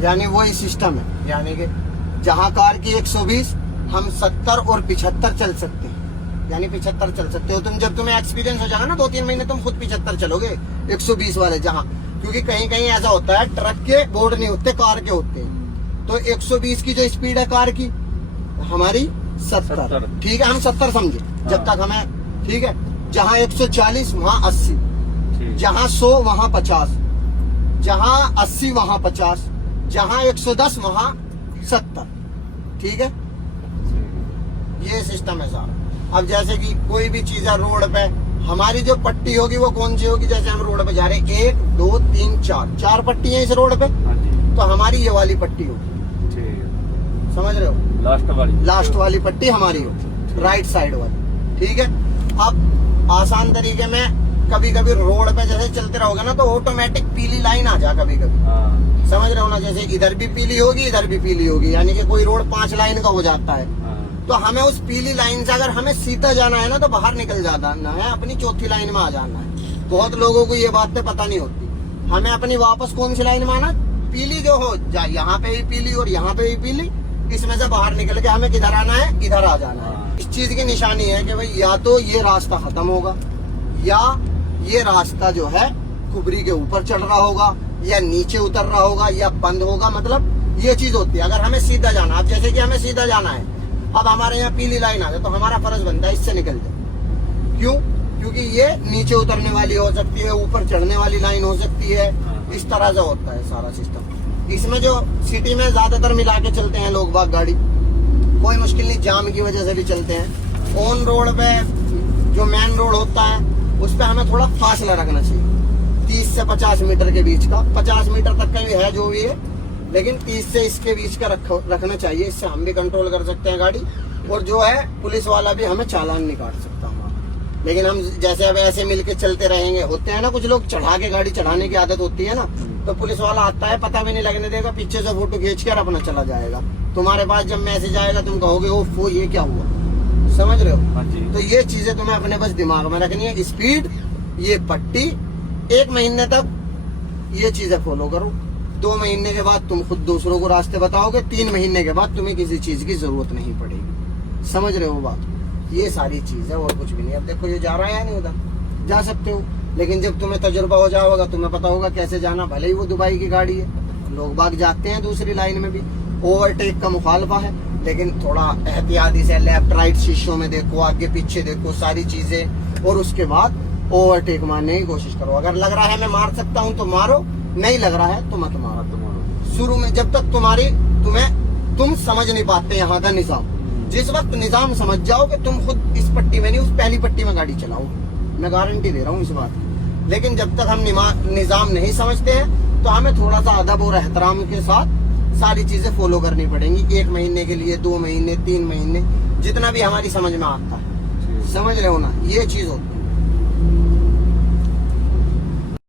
यानी वही सिस्टम है, यानी कि जहाँ कार की 120 हम 70 और 75 चल सकते हैं, यानी 75 चल सकते हो तुम। जब तुम्हें एक्सपीरियंस हो जाएगा ना 2-3 महीने, तुम खुद 75 चलोगे 120 वाले जहाँ, क्योंकि कहीं कहीं ऐसा होता है ट्रक के बोर्ड नहीं होते, कार के होते हैं। तो 120 की जो स्पीड है कार की, हमारी 70, ठीक है, हम 70 समझे जब तक हमें, ठीक है। जहाँ 140 वहाँ 80, जहाँ 100 वहाँ 50, जहाँ 80 वहाँ 50, जहाँ 110 वहाँ 70, ठीक है। ये सिस्टम है सारा। अब जैसे कि कोई भी चीज है रोड पे, हमारी जो पट्टी होगी वो कौन सी होगी, जैसे हम रोड पे जा रहे हैं 1 2 3 4 पट्टी है इस रोड पे, तो हमारी ये वाली पट्टी होगी, समझ रहे हो, लास्ट वाली पट्टी हमारी होगी, राइट साइड वाली, ठीक है। अब आसान तरीके में कभी कभी रोड पे जैसे चलते रहोगे ना तो ऑटोमेटिक पीली लाइन आ जा कभी कभी, समझ रहे हो ना, जैसे इधर भी पीली होगी इधर भी पीली होगी, यानी कि कोई रोड 5 लाइन का हो जाता है। तो हमें उस पीली लाइन से अगर हमें सीधा जाना है ना तो बाहर निकल जाना है, अपनी चौथी लाइन में आ जाना है। बहुत लोगों को ये बात तो पता नहीं होती। हमें अपनी वापस कौन सी लाइन में आना, पीली जो हो जाए, यहाँ पे भी पीली और यहाँ पे भी पीली, इसमें से बाहर निकल के हमें किधर आना है, इधर आ जाना है। इस चीज की निशानी है कि भाई या तो ये रास्ता खत्म होगा, या ये रास्ता जो है कुबरी के ऊपर चढ़ रहा होगा, या नीचे उतर रहा होगा, या बंद होगा, मतलब ये चीज होती है। अगर हमें सीधा जाना, अब जैसे कि हमें सीधा जाना है, अब हमारे यहाँ पीली लाइन आ जाए तो हमारा फर्ज बनता है इससे निकल जाए। क्यों? क्योंकि ये नीचे उतरने वाली हो सकती है, ऊपर चढ़ने वाली लाइन हो सकती है, इस तरह से होता है सारा सिस्टम। इसमें जो सिटी में ज्यादातर मिला के चलते हैं लोग बाग गाड़ी, कोई मुश्किल नहीं, जाम की वजह से भी चलते हैं। ऑन रोड पे जो मेन रोड होता है उस पर हमें थोड़ा फासला रखना चाहिए, 30 से 50 मीटर के बीच का, 50 मीटर तक का भी है जो भी है, लेकिन 30 से इसके बीच का रखना चाहिए। इससे हम भी कंट्रोल कर सकते हैं गाड़ी, और जो है पुलिस वाला भी हमें चालान नहीं काट सकता हमारा। लेकिन हम जैसे अब ऐसे मिलके चलते रहेंगे, होते हैं ना कुछ लोग चढ़ा के गाड़ी चढ़ाने की आदत होती है ना, तो पुलिस वाला आता है, पता भी नहीं लगने देगा, पीछे से फोटो खींच कर अपना चला जाएगा। तुम्हारे पास जब मैसेज आएगा तुम कहोगे ओफो ये क्या हुआ, समझ रहे हो। तो ये चीजें तुम्हें अपने बस दिमाग में रखनी है, स्पीड, ये पट्टी, 1 महीने तक ये चीजें फॉलो करो। 2 महीने के बाद तुम खुद दूसरों को रास्ते बताओगे, 3 महीने के बाद तुम्हें किसी चीज की जरूरत नहीं पड़ेगी, समझ रहे हो बात। ये सारी चीज है और कुछ भी नहीं। अब देखो ये जा रहा है या नहीं, उधर जा सकते हो, लेकिन जब तुम्हें तजुर्बा हो जाओगा तुम्हें पता होगा कैसे जाना। भले ही वो दुबई की गाड़ी है, लोग बाग जाते हैं दूसरी लाइन में भी, ओवरटेक का मुखालफा है, लेकिन थोड़ा एहतियाती से लेफ्ट राइट शीशों में देखो, आगे पीछे देखो, सारी चीजें, और उसके बाद ओवरटेक मारने की कोशिश करो। अगर लग रहा है मैं मार सकता हूँ तो मारो, नहीं लग रहा है तो मत मारो। शुरू में जब तक तुम समझ नहीं पाते यहाँ का निजाम, जिस वक्त निजाम समझ जाओगे तुम खुद इस पट्टी में नहीं उस पहली पट्टी में गाड़ी चलाओगे, मैं गारंटी दे रहा हूँ इस बात की। लेकिन जब तक हम निजाम नहीं समझते हैं तो हमें थोड़ा सा अदब और एहतराम के साथ सारी चीजें फॉलो करनी पड़ेंगी। 1 महीने के लिए, 2 महीने, 3 महीने, जितना भी हमारी समझ में आता है, समझ रहे हो ना, ये चीज होती है।